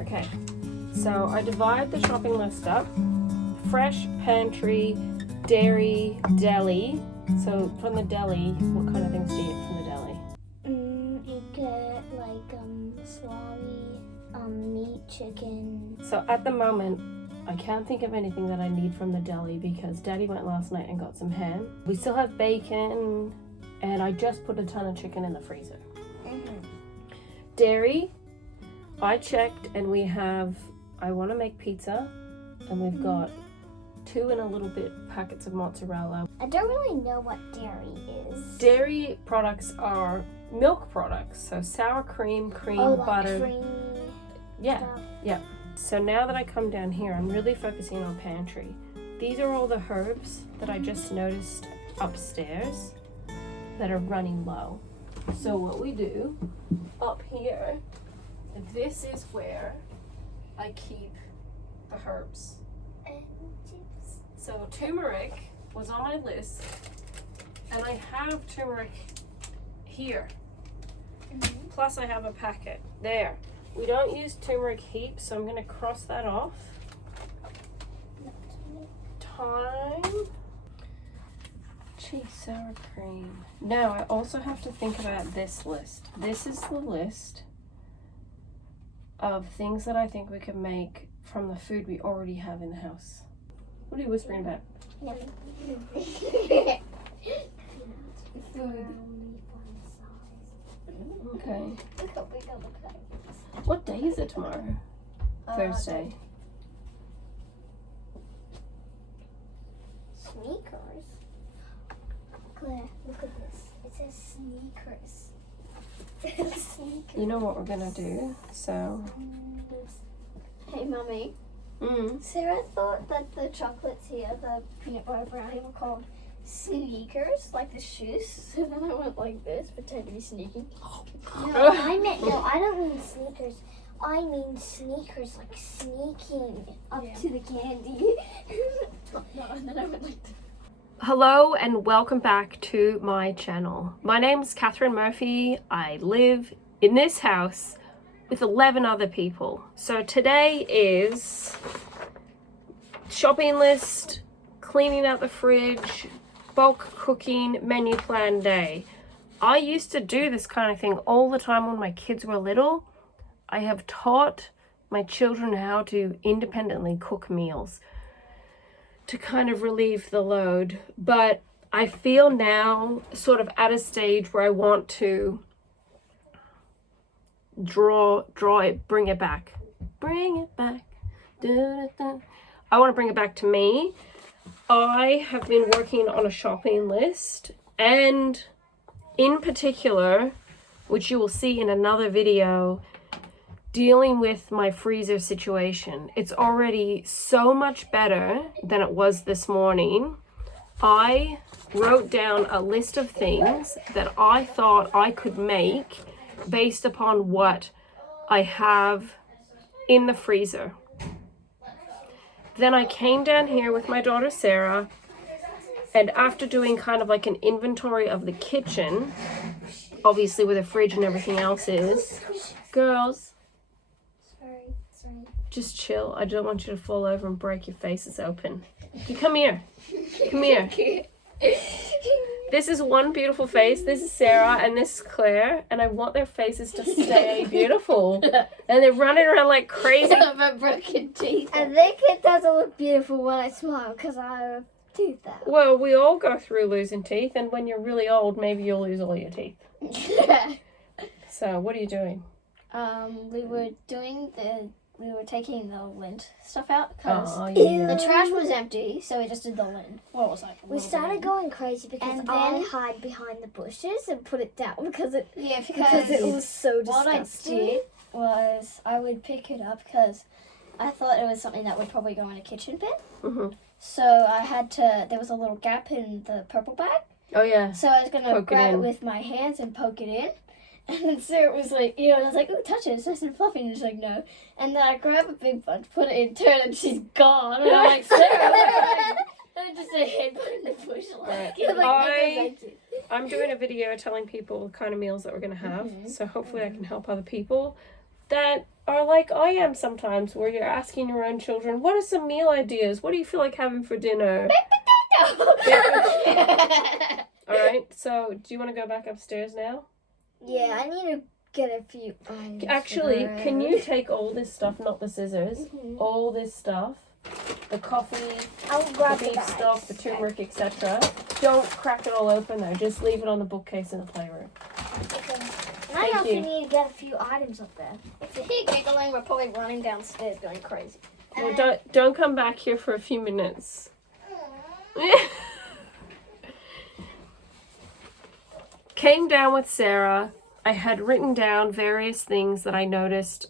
Okay, so I divide the shopping list up. Fresh, pantry, dairy, deli. So from the deli, what kind of things do you get from the deli? You get like salami, meat, chicken. So at the moment, I can't think of anything that I need from the deli because Daddy went last night and got some ham. We still have bacon, and I just put a ton of chicken in the freezer. Dairy, I checked, and we have, I want to make pizza, and we've got 2 and a little bit packets of mozzarella. I don't really know what dairy is. Dairy products are milk products, so sour cream, butter. Creamy Yeah, stuff. yeah. So now that I come down here, I'm really focusing on pantry. These are all the herbs that I just noticed upstairs that are running low. So what we do up here, this is where I keep the herbs. And chips. So turmeric was on my list, and I have turmeric here. Plus I have a packet there. We don't use turmeric heaps, so I'm going to cross that off. Thyme. Cheese, sour cream. Now I also have to think about this list. This is the list of things that I think we can make from the food we already have in the house. What are you whispering about? Okay. What day is it tomorrow? Thursday. Sneakers? Claire, look at this. It says sneakers. Sneakers. You know what we're gonna do? So. Hey, Mummy. Sarah thought that the chocolates here, the peanut butter brownie, were called sneakers, like the shoes. So then I went like this, pretend to be sneaking. No, I don't mean sneakers. I mean sneakers, like sneaking up to the candy. No, and then I went like this. Hello and welcome back to my channel. My name's Catherine Murphy. I live in this house with 11 other people. So today is shopping list, cleaning out the fridge, bulk cooking, menu plan day. I used to do this kind of thing all the time when my kids were little. I have taught my children how to independently cook meals to kind of relieve the load. But I feel now sort of at a stage where I want to draw it, bring it back. Bring it back. Da-da-da. I want to bring it back to me. I have been working on a shopping list, and in particular, which you will see in another video, dealing with my freezer situation. It's already so much better than it was this morning. I wrote down a list of things that I thought I could make based upon what I have in the freezer. Then I came down here with my daughter Sarah, and after doing kind of like an inventory of the kitchen, obviously where the fridge and everything else is, girls, Sorry. just chill. I don't want you to fall over and break your faces open. You come here. Come here. This is one beautiful face. This is Sarah and this is Claire, and I want their faces to stay beautiful. And they're running around like crazy. My broken teeth. I think it doesn't look beautiful when I smile because I have teeth out. Well, we all go through losing teeth, and when you're really old, maybe you'll lose all your teeth. So, what are you doing? We were taking the lint stuff out because yeah. the trash was empty, so we just did the lint. What was like? We started going crazy because I hide behind the bushes and put it down because it was so disgusting. What I did was I would pick it up because I thought it was something that would probably go in a kitchen bin. Mm-hmm. So I had to. There was a little gap in the purple bag. Oh yeah. So I was gonna grab it with my hands and poke it in. And then Sarah was like, and I was like, ooh, touch it, it's nice and fluffy. And she's like, no. And then I grab a big bunch, put it in turn, and she's gone. And I'm like, Sarah, and I just a headbutt in the bush. I'm doing a video telling people the kind of meals that we're going to have. So hopefully I can help other people that are like I am sometimes, where you're asking your own children, what are some meal ideas? What do you feel like having for dinner? Baked potato! All right, so do you want to go back upstairs now? Yeah, I need to get a few items. Actually, can you take all this stuff, not the scissors, Mm-hmm. all this stuff, the coffee, I'll grab the the beef bags. stock, the turmeric, etc. Don't crack it all open though, just leave it on the bookcase in the playroom. Okay. And Thank I also you. need to get a few items up there. If you hear giggling, we're probably running downstairs going crazy. Well, don't come back here for a few minutes. Came down with Sarah. I had written down various things that I noticed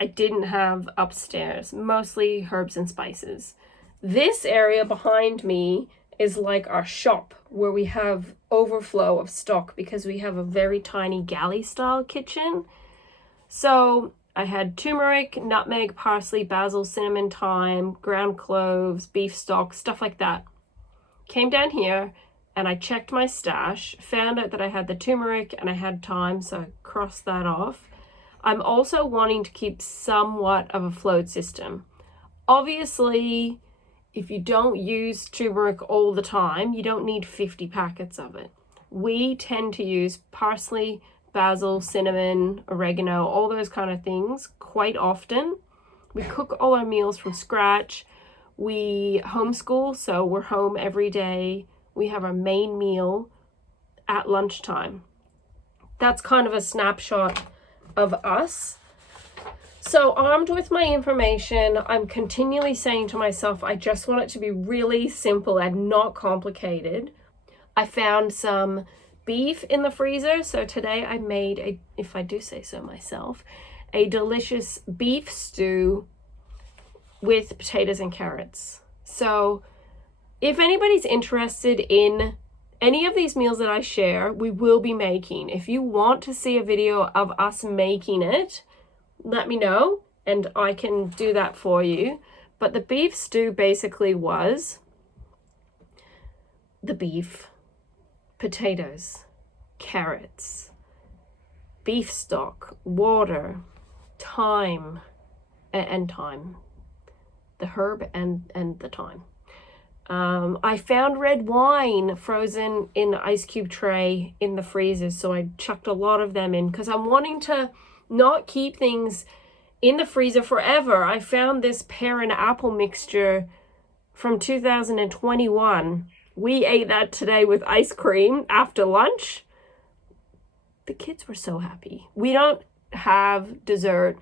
I didn't have upstairs, mostly herbs and spices. This area behind me is like our shop where we have overflow of stock because we have a very tiny galley style kitchen. So I had turmeric, nutmeg, parsley, basil, cinnamon, thyme, ground cloves, beef stock, stuff like that. Came down here and I checked my stash, found out that I had the turmeric and I had thyme, so I crossed that off. I'm also wanting to keep somewhat of a float system. Obviously, if you don't use turmeric all the time, you don't need 50 packets of it. We tend to use parsley, basil, cinnamon, oregano, all those kind of things quite often. We cook all our meals from scratch. We homeschool, so we're home every day. We have our main meal at lunchtime. That's kind of a snapshot of us. So armed with my information, I'm continually saying to myself, I just want it to be really simple and not complicated. I found some beef in the freezer. So today I made if I do say so myself, a delicious beef stew with potatoes and carrots. So if anybody's interested in any of these meals that I share, we will be making. If you want to see a video of us making it, let me know and I can do that for you. But the beef stew basically was the beef, potatoes, carrots, beef stock, water, thyme, and thyme, the herb and the thyme. I found red wine frozen in an ice cube tray in the freezer, so I chucked a lot of them in because I'm wanting to not keep things in the freezer forever. I found this pear and apple mixture from 2021. We ate that today with ice cream after lunch. The kids were so happy. We don't have dessert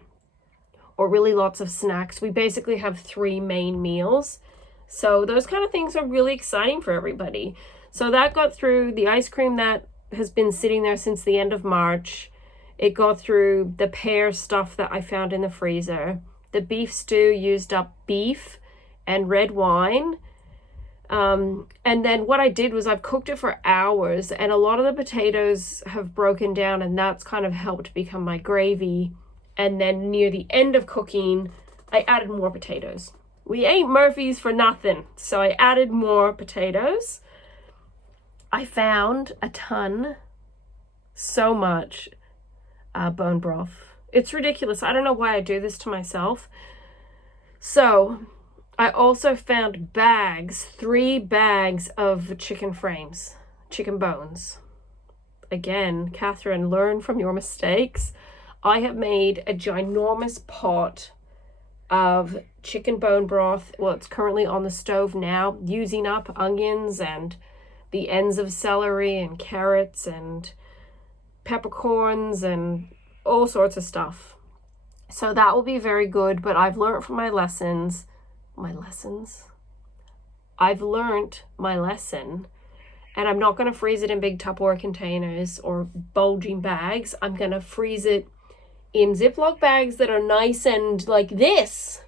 or really lots of snacks. We basically have 3 main meals. So those kind of things are really exciting for everybody. So that got through the ice cream that has been sitting there since the end of March. It got through the pear stuff that I found in the freezer. The beef stew used up beef and red wine. And then what I did was I've cooked it for hours and a lot of the potatoes have broken down and that's kind of helped become my gravy. And then near the end of cooking, I added more potatoes. We ate Murphy's for nothing, so I added more potatoes. I found a ton, so much bone broth. It's ridiculous. I don't know why I do this to myself. So I also found bags, 3 bags of chicken frames, chicken bones. Again, Catherine, learn from your mistakes. I have made a ginormous pot of chicken bone broth. Well, it's currently on the stove now, using up onions and the ends of celery and carrots and peppercorns and all sorts of stuff. So that will be very good, but I've learned from my lessons. I've learned my lesson, and I'm not going to freeze it in big Tupperware containers or bulging bags. I'm going to freeze it in Ziploc bags that are nice and like this,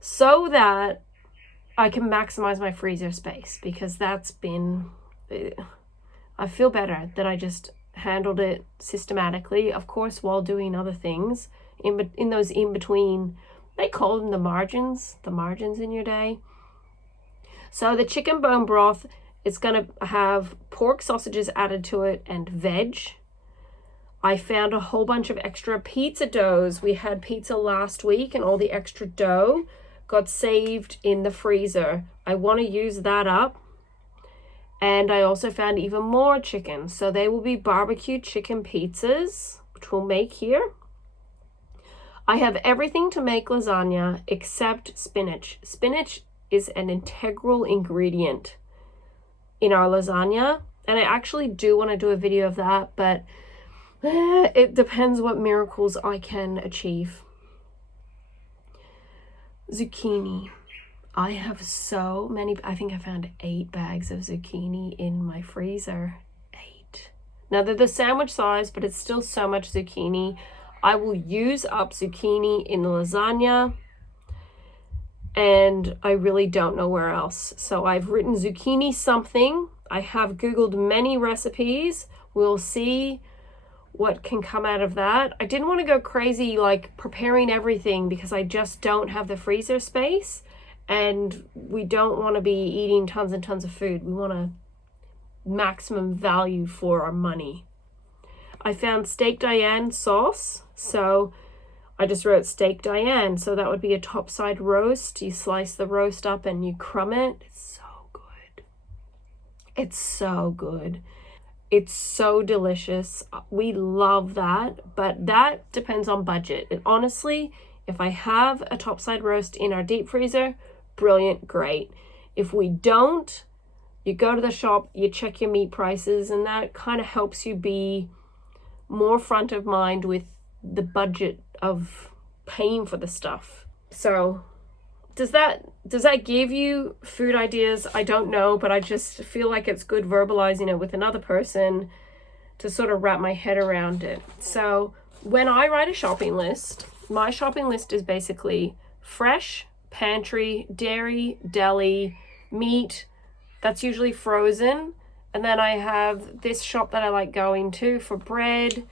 so that I can maximize my freezer space, because that's been, I feel better that I just handled it systematically, of course, while doing other things in those in between, they call them the margins in your day. So the chicken bone broth, it's going to have pork sausages added to it and veg. I found a whole bunch of extra pizza doughs. We had pizza last week and all the extra dough got saved in the freezer. I want to use that up. And I also found even more chicken. So they will be barbecue chicken pizzas, which we'll make here. I have everything to make lasagna except spinach. Spinach is an integral ingredient in our lasagna. And I actually do want to do a video of that, but it depends what miracles I can achieve. Zucchini. I have so many. I think I found 8 bags of zucchini in my freezer. 8. Now they're the sandwich size, but it's still so much zucchini. I will use up zucchini in the lasagna, and I really don't know where else. So I've written zucchini something. I have Googled many recipes. We'll see what can come out of that. I didn't want to go crazy like preparing everything because I just don't have the freezer space, and we don't want to be eating tons and tons of food. We want a maximum value for our money. I found steak Diane sauce, so I just wrote steak Diane. So that would be a topside roast. You slice the roast up and you crumb it. It's so good. It's so good. It's so delicious. We love that, but that depends on budget. And honestly, if I have a topside roast in our deep freezer, brilliant, great. If we don't, you go to the shop, you check your meat prices, and that kind of helps you be more front of mind with the budget of paying for the stuff. So does that give you food ideas? I don't know, but I just feel like it's good verbalizing it with another person to sort of wrap my head around it. So when I write a shopping list, my shopping list is basically fresh, pantry, dairy, deli, meat, that's usually frozen. And then I have this shop that I like going to for bread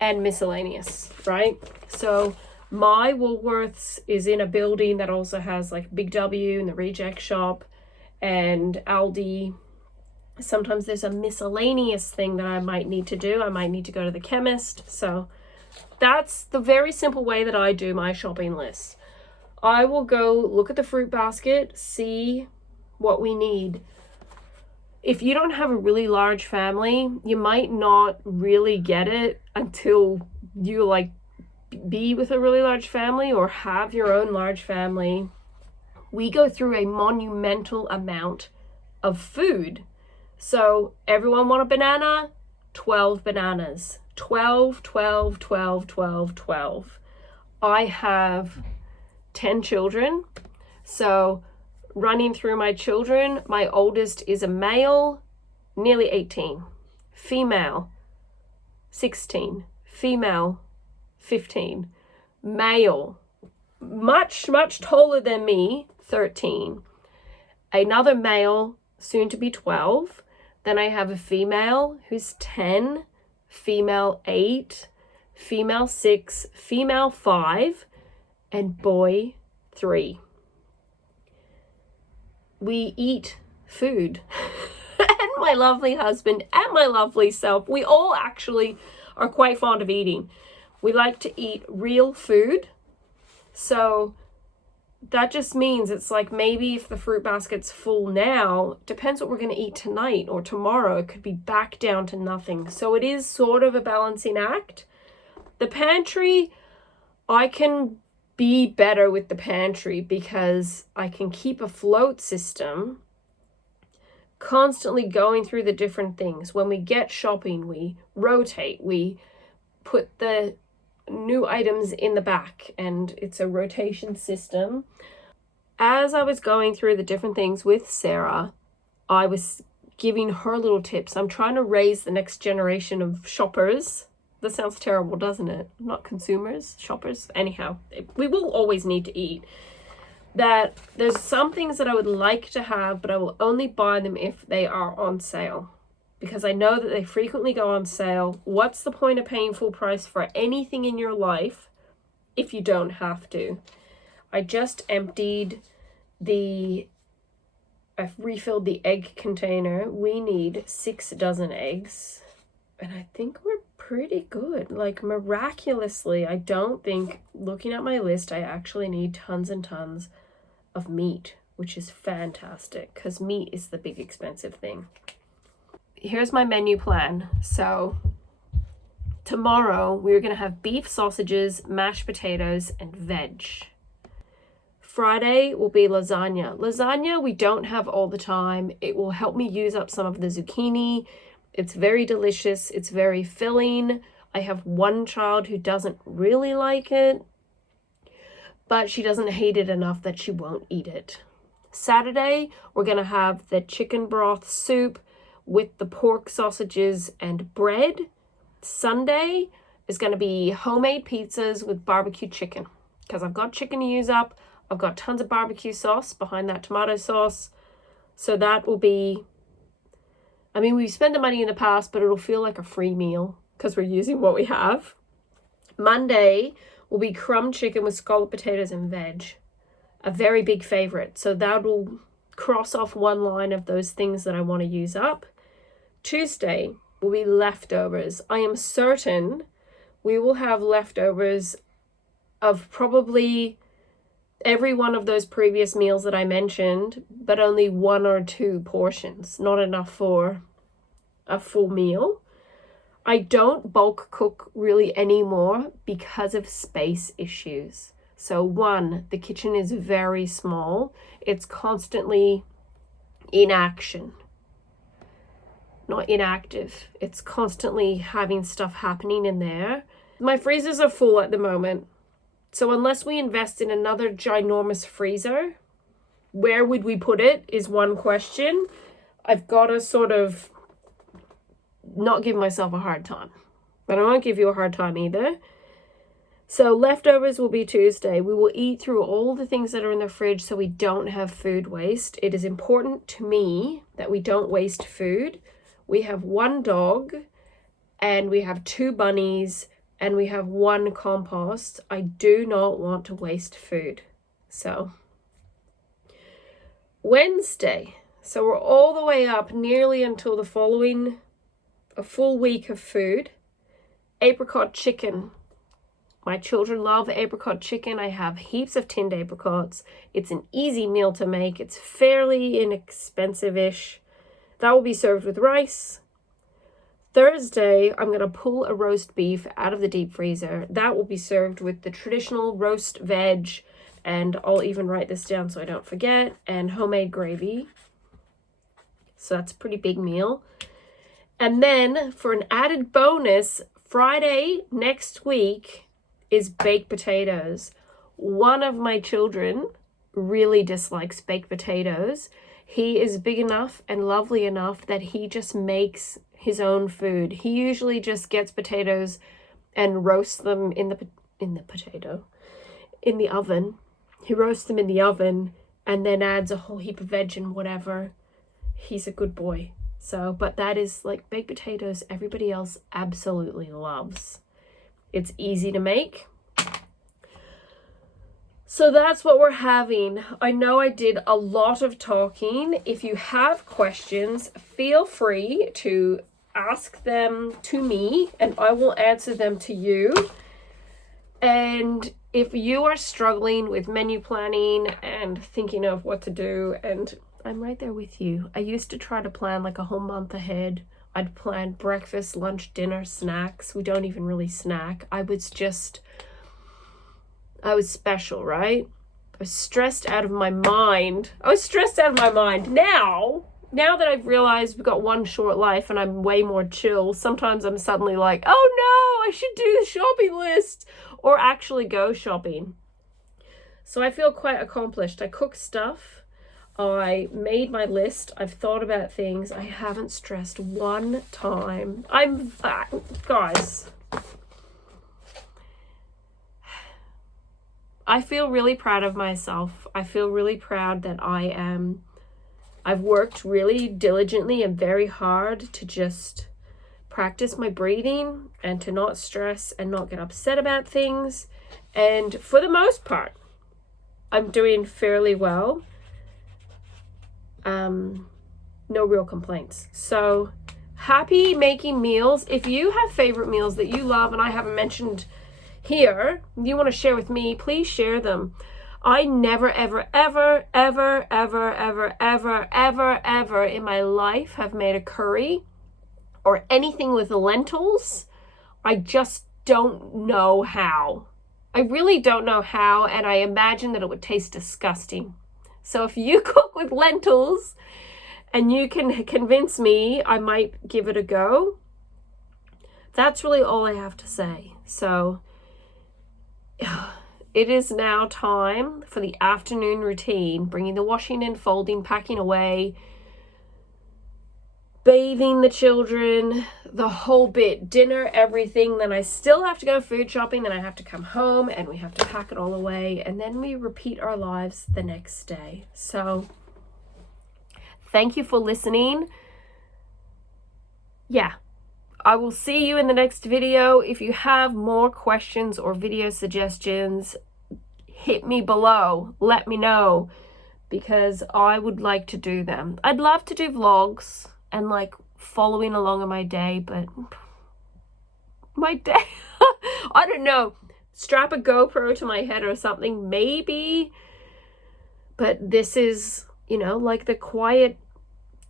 and miscellaneous, right? So my Woolworths is in a building that also has like Big W and the Reject Shop and Aldi. Sometimes there's a miscellaneous thing that I might need to do. I might need to go to the chemist. So that's the very simple way that I do my shopping list. I will go look at the fruit basket, see what we need. If you don't have a really large family, you might not really get it until you like be with a really large family or have your own large family. We go through a monumental amount of food. So everyone want a banana? 12 bananas. 12, 12, 12, 12, 12. I have 10 children. So running through my children, my oldest is a male, nearly 18. Female, 16. Female, 15. Male, much, much taller than me, 13. Another male, soon to be 12. Then I have a female who's 10, female 8, female 6, female 5, and boy 3. We eat food. And my lovely husband and my lovely self, we all actually are quite fond of eating. We like to eat real food. So that just means it's like maybe if the fruit basket's full now, depends what we're going to eat tonight or tomorrow. It could be back down to nothing. So it is sort of a balancing act. The pantry, I can be better with the pantry because I can keep a float system constantly going through the different things. When we get shopping, we rotate, we put the new items in the back, and it's a rotation system. As I was going through the different things with Sarah, I was giving her little tips. I'm trying to raise the next generation of shoppers. That sounds terrible, doesn't it? Not consumers, shoppers. Anyhow, we will always need to eat. That there's some things that I would like to have, but I will only buy them if they are on sale. Because I know that they frequently go on sale. What's the point of paying full price for anything in your life if you don't have to? I just emptied I've refilled the egg container. We need 6 dozen eggs. And I think we're pretty good. Like, miraculously, I don't think, looking at my list, I actually need tons and tons of meat, which is fantastic because meat is the big expensive thing. Here's my menu plan. So tomorrow we're going to have beef sausages, mashed potatoes, and veg. Friday will be lasagna. Lasagna we don't have all the time. It will help me use up some of the zucchini. It's very delicious. It's very filling. I have one child who doesn't really like it, but she doesn't hate it enough that she won't eat it. Saturday, we're going to have the chicken broth soup with the pork sausages and bread. Sunday is going to be homemade pizzas with barbecue chicken because I've got chicken to use up. I've got tons of barbecue sauce behind that tomato sauce. So that will be, I mean, we've spent the money in the past, but it'll feel like a free meal because we're using what we have. Monday will be crumbed chicken with scalloped potatoes and veg. A very big favorite. So that will cross off one line of those things that I want to use up. Tuesday will be leftovers. I am certain we will have leftovers of probably every one of those previous meals that I mentioned, but only 1 or 2 portions, not enough for a full meal. I don't bulk cook really anymore because of space issues. So 1, the kitchen is very small. It's constantly in action. Not inactive. It's constantly having stuff happening in there. My freezers are full at the moment. So unless we invest in another ginormous freezer, where would we put it is one question. I've got to sort of not give myself a hard time, but I won't give you a hard time either. So leftovers will be Tuesday. We will eat through all the things that are in the fridge so we don't have food waste. It is important to me that we don't waste food. We have 1 dog and we have 2 bunnies and we have 1 compost. I do not want to waste food. So Wednesday. So we're all the way up nearly until the following, a full week of food. Apricot chicken. My children love apricot chicken. I have heaps of tinned apricots. It's an easy meal to make. It's fairly inexpensive-ish. That will be served with rice. Thursday, I'm going to pull a roast beef out of the deep freezer. That will be served with the traditional roast veg, and I'll even write this down so I don't forget, and homemade gravy. So that's a pretty big meal. And then for an added bonus, Friday next week is baked potatoes. One of my children really dislikes baked potatoes. He is big enough and lovely enough that he just makes his own food. He usually just gets potatoes and roasts them in the oven. He roasts them in the oven and then adds a whole heap of veg and whatever. He's a good boy. So, but that is like baked potatoes everybody else absolutely loves. It's easy to make. So that's what we're having. I know I did a lot of talking. If you have questions, feel free to ask them to me and I will answer them to you. And if you are struggling with menu planning and thinking of what to do, and I'm right there with you. I used to try to plan like a whole month ahead. I'd plan breakfast, lunch, dinner, snacks. We don't even really snack. I was special, right? I was stressed out of my mind. Now that I've realized we've got one short life and I'm way more chill, sometimes I'm suddenly like, oh no, I should do the shopping list or actually go shopping. So I feel quite accomplished. I cook stuff. I made my list. I've thought about things. I haven't stressed one time. Guys, I feel really proud of myself. I feel really proud that I've worked really diligently and very hard to just practice my breathing and to not stress and not get upset about things. And for the most part, I'm doing fairly well. No real complaints. So happy making meals. If you have favorite meals that you love and I haven't mentioned here, you want to share with me, please share them. I never, ever, ever, ever, ever, ever, ever, ever, ever in my life have made a curry or anything with lentils. I just don't know how. I really don't know how, and I imagine that it would taste disgusting. So if you cook with lentils and you can convince me, I might give it a go. That's really all I have to say. So it is now time for the afternoon routine, bringing the washing in, folding, packing away, bathing the children, the whole bit, dinner, everything. Then I still have to go food shopping. Then I have to come home and we have to pack it all away. And then we repeat our lives the next day. So thank you for listening. Yeah, I will see you in the next video. If you have more questions or video suggestions, hit me below. Let me know, because I would like to do them. I'd love to do vlogs and like following along in my day, but my day, I don't know, strap a GoPro to my head or something, maybe. But this is, you know, like the quiet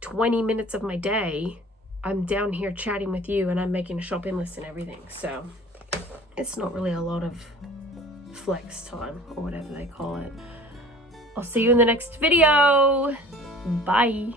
20 minutes of my day. I'm down here chatting with you and I'm making a shopping list and everything. So it's not really a lot of flex time or whatever they call it. I'll see you in the next video. Bye.